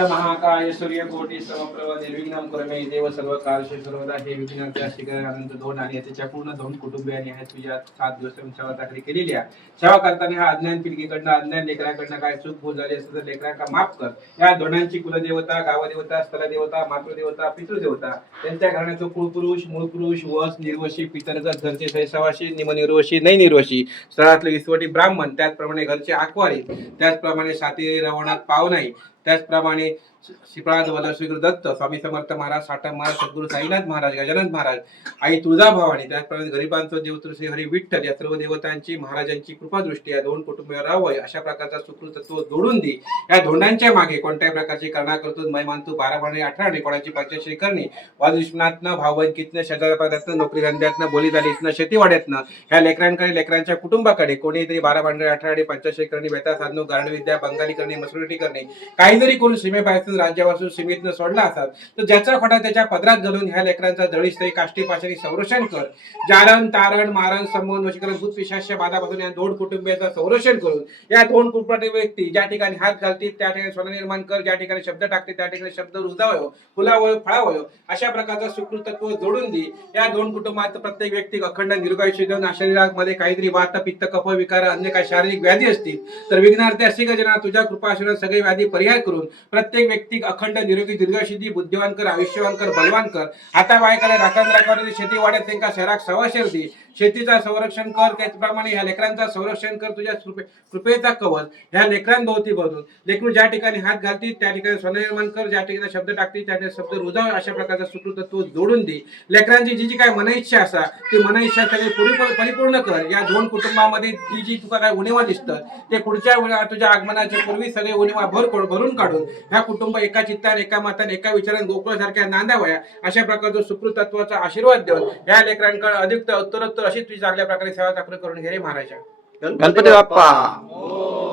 महाकाय सूर्य कोटी समप्रभ निर्विघ्न कुरमे देव सर्व कालशे सर्वदा हे विघ्नाच्या शिखर अनंत दोन आणि त्याच्या पूर्ण दोन कुटुंबियांनी आहेत तुझ्या सात दिवस सेवा दाखली केलेली आहे सेवा करताना हा अज्ञान पिढीकडनं अज्ञान लेकराकडनं काय चूक भूल झाली असेल तर लेकरांका माफ कर या दोनांची कुलदेवता गावदेवता स्थलदेवता मातृदेवता पितृदेवता त्यांच्या घराण्याचं कुळपुरुष मूळपुरुष वस निर्वशी पितरचा घरचे सैसवाशी निमनिर्वशी नाही निर्वशी स्थळातले विस्वटी ब्राह्मण त्याचप्रमाणे घरचे आकवारी त्याचप्रमाणे साती रवणात पाव नाही त्याचप्रमाणे श्रीपाद वल्लभ श्रीगुरु दत्त स्वामी समर्थ महाराज साठा महाराज सद्गुरु साईनाथ महाराज गजानन महाराज आई तुळजाभवानी त्याचप्रमाणे गरिबांचं देवत्र श्री हरी विठ्ठल या सर्व देवतांची महाराजांची कृपादृष्टी या दोन कुटुंब राहावं अशा प्रकारचा सुकृतत्व जोडून दे. या धोंडांच्या मागे कोणत्याही प्रकारची करणा करतो मै मानतो बारा भाणे अठरा आणि कोणाची पंचाशी करणे वादुष्मनातनं भावबंदकीतनं शेजारपादातनं नोकरी धंद्यातनं बोलीदालीतनं शेतीवाड्यातनं ह्या लेकरांकडे लेकरांच्या कुटुंबाकडे कोणीतरी बारा भांडे अठरा आणि पंचश्री करणे बेता साधनो गारणविद्या बंगाली करणे मसुरटी करणे काही जरी करून सीमेपासून राज्यापासून सीमेतनं सोडला असतात तर ज्याचा खोटा त्याच्या पदरात घालून ह्या लेकरांचा जळीस्थळी काष्टी पाशाने संरक्षण कर. जारण तारण मारण संबंध वशीकरण भूत पिशाच्या बाधापासून या दोन कुटुंबियांचं संरक्षण करून या दोन कुटुंबातील व्यक्ती ज्या ठिकाणी हात घालतील त्या ठिकाणी सोनं निर्माण कर ज्या ठिकाणी शब्द टाकते त्या ठिकाणी शब्द रुजावयो फुलावयो फळावयो अशा प्रकारचं सुकृतत्व जोडून दे. या दोन कुटुंबात प्रत्येक व्यक्ती अखंड निरोगायुष्य देऊन शरीरामध्ये काहीतरी वात पित्त कफ विकार अन्य काही शारीरिक व्याधी असतील तर विघ्नार्थी असे जना तुझ्या कृपा आशीर्वाद सगळे व्याधी पर्याय करून प्रत्येक व्यक्ती अखंड निरोगी दीर्घशिधी बुद्धिवान कर आयुष्यवान कर बलवान कर आता बायकाला राखण राखणार शेती वाड्यात त्यांना शहराक सवाशेर दे शेतीचा संरक्षण कर त्याचप्रमाणे ह्या लेकरांचा संरक्षण कर तुझ्या कृपेचा कवच. ह्या लेकरांभोवती बघून लेकरू ज्या ठिकाणी हात घालतील त्या ठिकाणी स्वनिर्माण कर ज्या ठिकाणी शब्द टाकतील त्या ठिकाणी शब्द रुजाव अशा प्रकारचा सुकृतत्व जोडून दे. लेकरांची जी जी काय मनइच्छा असा ती मनइच्छा सगळी पुरी- परिपूर्ण कर. या दोन कुटुंबामध्ये जी जी तुका काय उणीवा दिसतं ते पुढच्या वेळा तुझ्या आगमनाच्या पूर्वी सगळे उणीवा भर भरून काढून ह्या कुटुंब एका चित्ताने एका माताने एका विचाराने गोकुळासारख्या नांदावया अशा प्रकारचं सुकृतत्वाचा आशीर्वाद देऊन या लेकरांकडे अधिक उत्तरोत्तर अशी तुझी चांगल्या प्रकारे सेवा चाकरी करून घे रे महाराजा. गणपती बाप्पा.